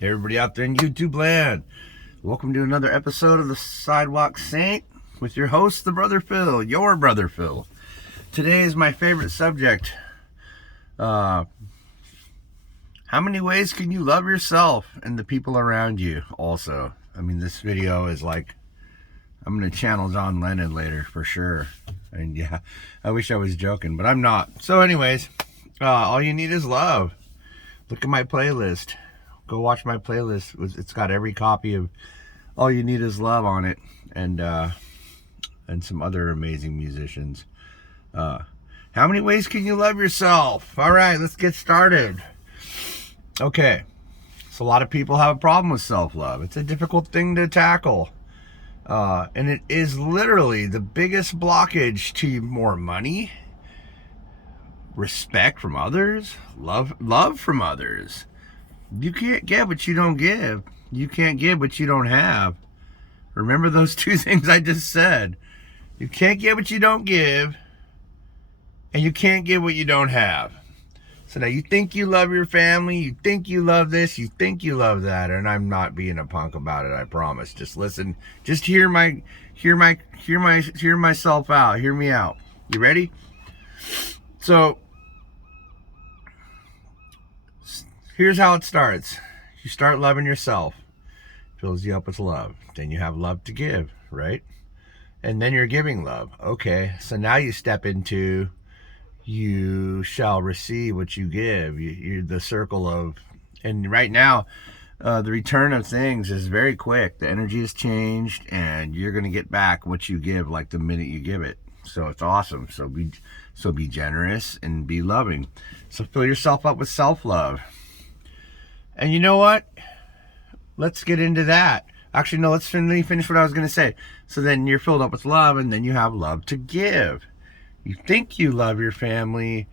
Hey, everybody out there in YouTube land. Welcome to another episode of the Sidewalk Saint with your host, the Brother Phil, your Brother Phil. Today is my favorite subject. How many ways can you love yourself and the people around you also? I mean, this video is like, I'm going to channel John Lennon later for sure. And yeah, I wish I was joking, but I'm not. So anyways, all you need is love. Look at my playlist. Go watch my playlist. It's got every copy of All You Need Is Love on it, and some other amazing musicians. How many ways can you love yourself? All right, let's get started. Okay, so a lot of people have a problem with self-love. It's a difficult thing to tackle, and it is literally the biggest blockage to more money, respect from others, love from others. You can't get what you don't give. You can't give what you don't have. Remember those two things I just said. You can't get what you don't give, and you can't give what you don't have. So now you think you love your family, you think you love this, you think you love that, and I'm not being a punk about it, I promise. Just listen, just hear myself out, hear me out. You ready? So here's how it starts. You start loving yourself. Fills you up with love. Then you have love to give, right? And then you're giving love. Okay, so now you step into you shall receive what you give. You're the circle of, and right now, the return of things is very quick. The energy has changed, and you're going to get back what you give like the minute you give it. So it's awesome. So be generous and be loving. So fill yourself up with self-love. And you know what? Let's get into that. Actually, no, let me finish what I was going to say. So then you're filled up with love, and then you have love to give. You think you love your family,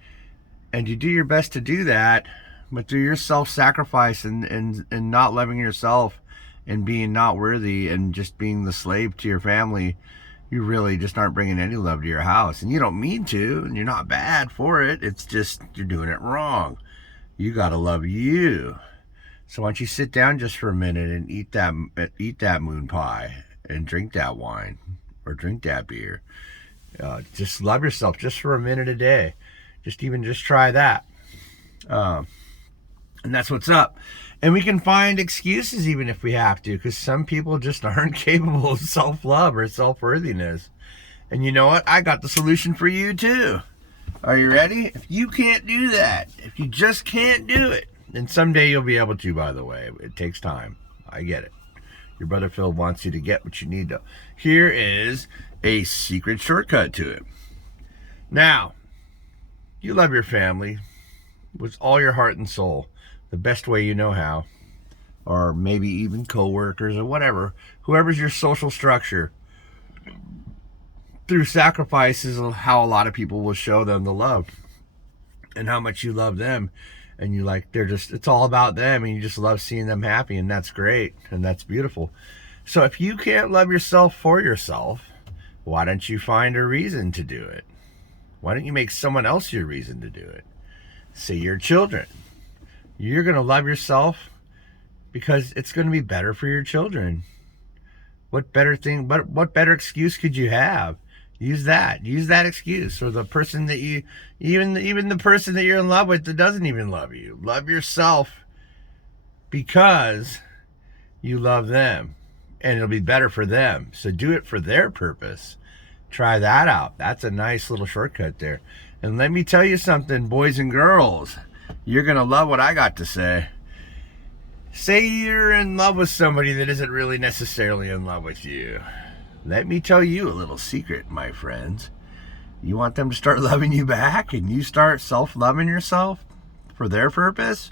and you do your best to do that, but through your self-sacrifice and not loving yourself and being not worthy and just being the slave to your family, you really just aren't bringing any love to your house. And you don't mean to, and you're not bad for it. It's just you're doing it wrong. You got to love you. So why don't you sit down just for a minute and eat that moon pie and drink that wine or drink that beer. Just love yourself just for a minute a day. Just try that. And that's what's up. And we can find excuses even if we have to, because some people just aren't capable of self-love or self-worthiness. And you know what? I got the solution for you too. Are you ready? If you can't do that, if you just can't do it, and someday you'll be able to, by the way. It takes time. I get it. Your brother Phil wants you to get what you need to. Here is a secret shortcut to it. Now, you love your family with all your heart and soul, the best way you know how, or maybe even co-workers or whatever, whoever's your social structure. Through sacrifices of how a lot of people will show them the love and how much you love them. And you like, it's all about them, and you just love seeing them happy, and that's great, and that's beautiful. So if you can't love yourself for yourself, why don't you find a reason to do it? Why don't you make someone else your reason to do it? Say your children. You're going to love yourself because it's going to be better for your children. What better excuse could you have? Use that excuse. Or the person that even the person that you're in love with that doesn't even love you. Love yourself because you love them, and it'll be better for them. So do it for their purpose. Try that out. That's a nice little shortcut there. And let me tell you something, boys and girls, you're gonna love what I got to say. Say you're in love with somebody that isn't really necessarily in love with you. Let me tell you a little secret, my friends. You want them to start loving you back, and you start self-loving yourself for their purpose,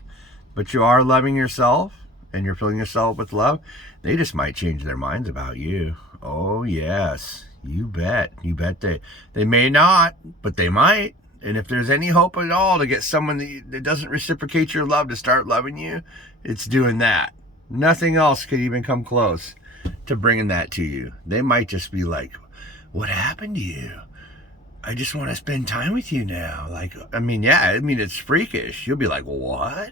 but you are loving yourself and you're filling yourself with love, they just might change their minds about you. Oh yes, you bet. They may not, but they might. And if there's any hope at all to get someone that doesn't reciprocate your love to start loving you, it's doing that. Nothing else could even come close to bringing that to you. They might just be like, what happened to you? I just want to spend time with you now. Like, it's freakish. You'll be like, what?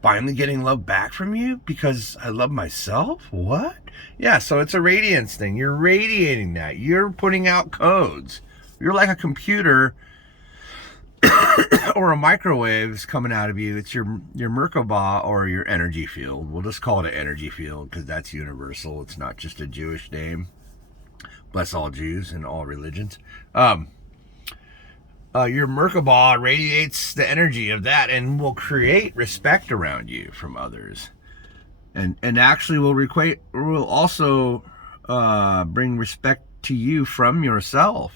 finally getting love back from you because I love myself? What? Yeah, so it's a radiance thing. You're radiating that. You're putting out codes. You're like a computer or a microwave is coming out of you. It's your Merkaba or your energy field. We'll just call it an energy field because that's universal. It's not just a Jewish name. Bless all Jews and all religions. Your Merkaba radiates the energy of that and will create respect around you from others, and actually will also bring respect to you from yourself.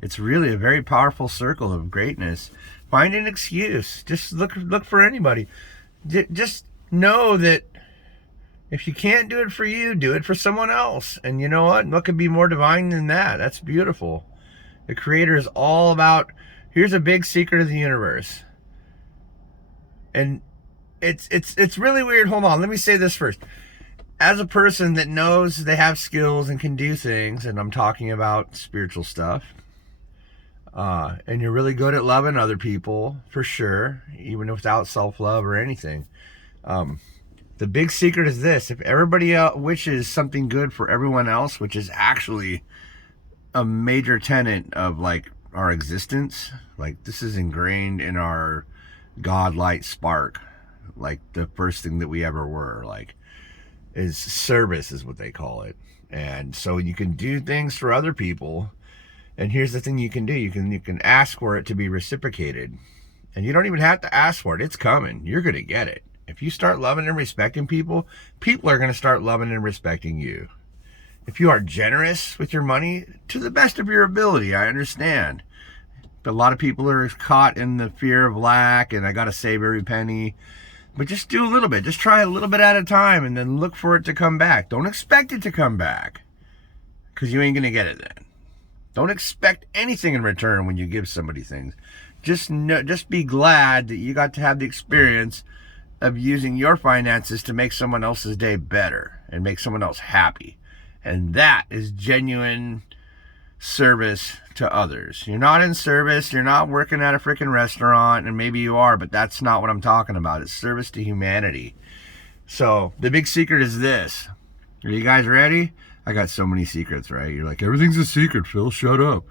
It's really a very powerful circle of greatness. Find an excuse. Just look for anybody. Just know that if you can't do it for you, do it for someone else. And you know what could be more divine than that? That's beautiful. The Creator is all about. Here's a big secret of the universe. And it's really weird. Hold on, let me say this first. As a person that knows they have skills and can do things, and I'm talking about spiritual stuff, and you're really good at loving other people, for sure, even without self-love or anything. The big secret is this: if everybody wishes something good for everyone else, which is actually a major tenet of like our existence, like this is ingrained in our godlike spark, like the first thing that we ever were, like, is service is what they call it. And so you can do things for other people, and here's the thing you can do: you can ask for it to be reciprocated, and you don't even have to ask for it. It's coming. You're gonna get it. If you start loving and respecting people, people are gonna start loving and respecting you. If you are generous with your money, to the best of your ability, I understand. But a lot of people are caught in the fear of lack, and I got to save every penny. But just do a little bit. Just try a little bit at a time, and then look for it to come back. Don't expect it to come back, because you ain't going to get it then. Don't expect anything in return when you give somebody things. Just be glad that you got to have the experience of using your finances to make someone else's day better and make someone else happy. And that is genuine service to others. You're not in service. You're not working at a freaking restaurant, and maybe you are, but that's not what I'm talking about. It's service to humanity. So the big secret is this. Are you guys ready? I got so many secrets, right? You're like, everything's a secret, Phil. Shut up.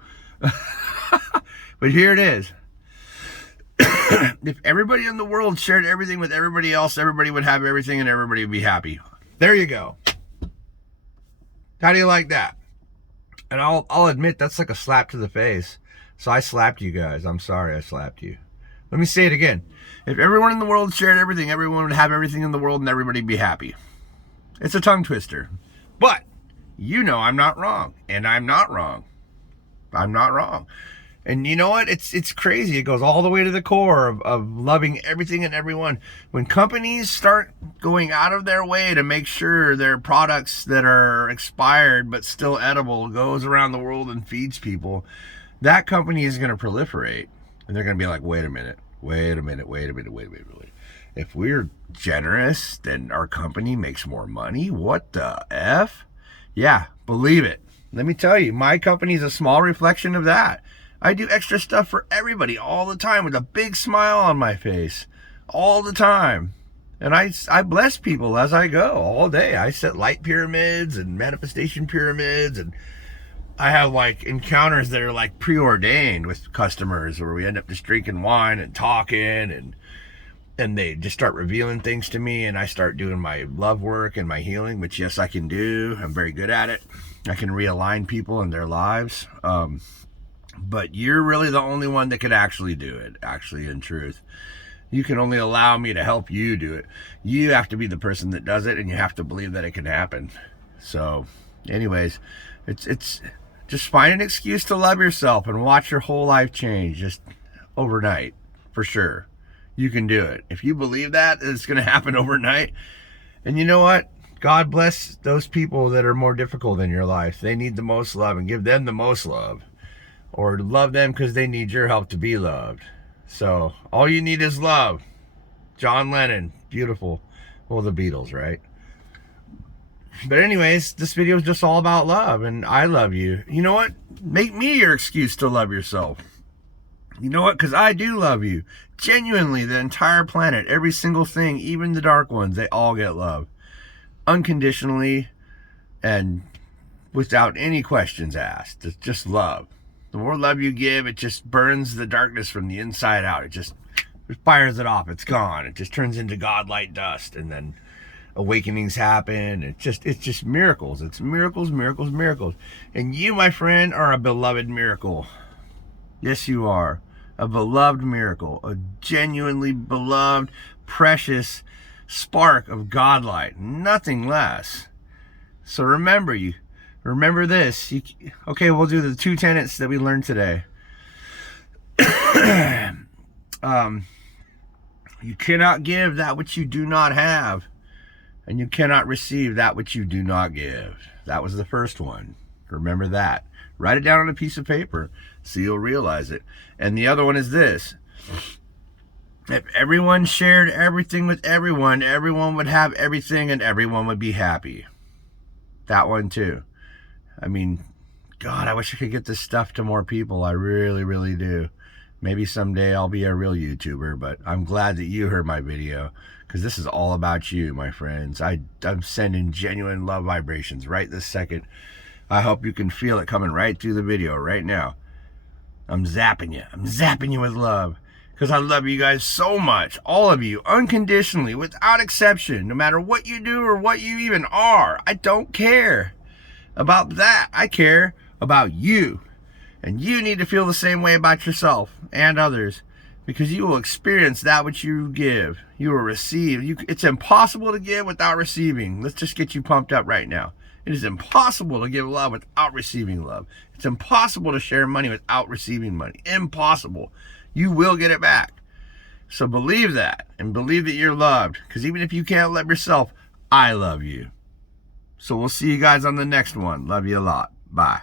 But here it is. If everybody in the world shared everything with everybody else, everybody would have everything and everybody would be happy. There you go. How do you like that? And I'll admit that's like a slap to the face. So I slapped you guys. I'm sorry I slapped you. Let me say it again. If everyone in the world shared everything, everyone would have everything in the world and everybody would be happy. It's a tongue twister. But you know I'm not wrong. And I'm not wrong. I'm not wrong. And you know what? It's crazy. It goes all the way to the core of loving everything and everyone. When companies start going out of their way to make sure their products that are expired but still edible goes around the world and feeds people, that company is going to proliferate. And they're going to be like, wait a minute. If we're generous, then our company makes more money? What the F? Yeah, believe it. Let me tell you, my company is a small reflection of that. I do extra stuff for everybody all the time with a big smile on my face all the time. And I bless people as I go all day. I set light pyramids and manifestation pyramids, and I have like encounters that are like preordained with customers where we end up just drinking wine and talking, and they just start revealing things to me, and I start doing my love work and my healing, which yes, I can do. I'm very good at it. I can realign people in their lives. But you're really the only one that could actually do it, actually, in truth. You can only allow me to help you do it. You have to be the person that does it, and you have to believe that it can happen. So, anyways, it's just find an excuse to love yourself and watch your whole life change just overnight, for sure. You can do it. If you believe that it's going to happen overnight, and you know what? God bless those people that are more difficult in your life. They need the most love, and give them the most love. Or love them because they need your help to be loved. So all you need is love. John Lennon, beautiful. Well, the Beatles, right? But anyways, this video is just all about love, and I love you. You know what? Make me your excuse to love yourself. You know what? Because I do love you. Genuinely, the entire planet, every single thing, even the dark ones, they all get love. Unconditionally and without any questions asked. It's just love. The more love you give, it just burns the darkness from the inside out. It just fires it off. It's gone. It just turns into godlike dust, and then awakenings happen. It's just miracles. It's miracles, miracles, miracles. And you, my friend, are a beloved miracle. Yes, you are. A beloved miracle. A genuinely beloved, precious spark of godlight. Nothing less. So remember this. Okay, we'll do the 2 tenets that we learned today. You cannot give that which you do not have, and you cannot receive that which you do not give. That was the first one. Remember that. Write it down on a piece of paper so you'll realize it. And the other one is this. If everyone shared everything with everyone, everyone would have everything and everyone would be happy. That one too. I mean, God, I wish I could get this stuff to more people. I really, really do. Maybe someday I'll be a real YouTuber, but I'm glad that you heard my video, because this is all about you, my friends. I'm sending genuine love vibrations right this second. I hope you can feel it coming right through the video right now. I'm zapping you. I'm zapping you with love, because I love you guys so much. All of you, unconditionally, without exception, no matter what you do or what you even are. I don't care about that. I care about you. And you need to feel the same way about yourself and others, because you will experience that which you give. You will receive. It's impossible to give without receiving. Let's just get you pumped up right now. It is impossible to give love without receiving love. It's impossible to share money without receiving money. Impossible. You will get it back. So believe that, and believe that you're loved, because even if you can't love yourself, I love you. So we'll see you guys on the next one. Love you a lot. Bye.